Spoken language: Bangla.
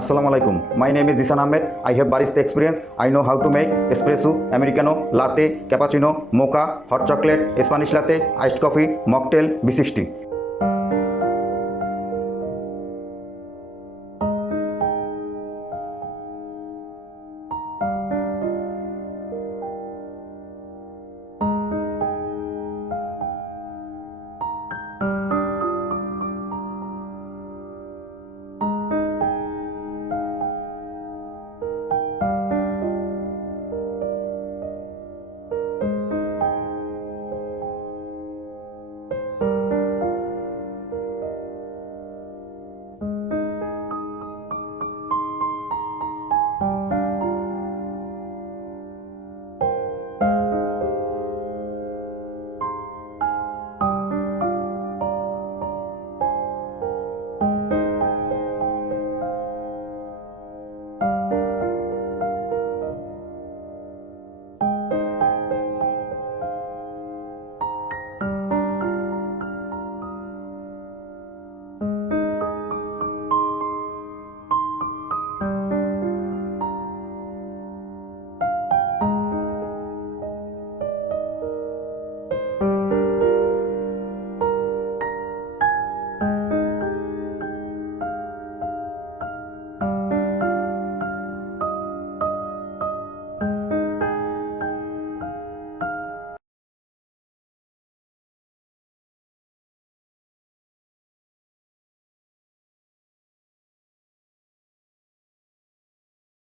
আসসালামু আলাইকুম my name is Zisan Ahmed I have barista experience I know how to make espresso americano latte cappuccino mocha hot chocolate Spanish latte iced coffee mocktail বিশিষ্টি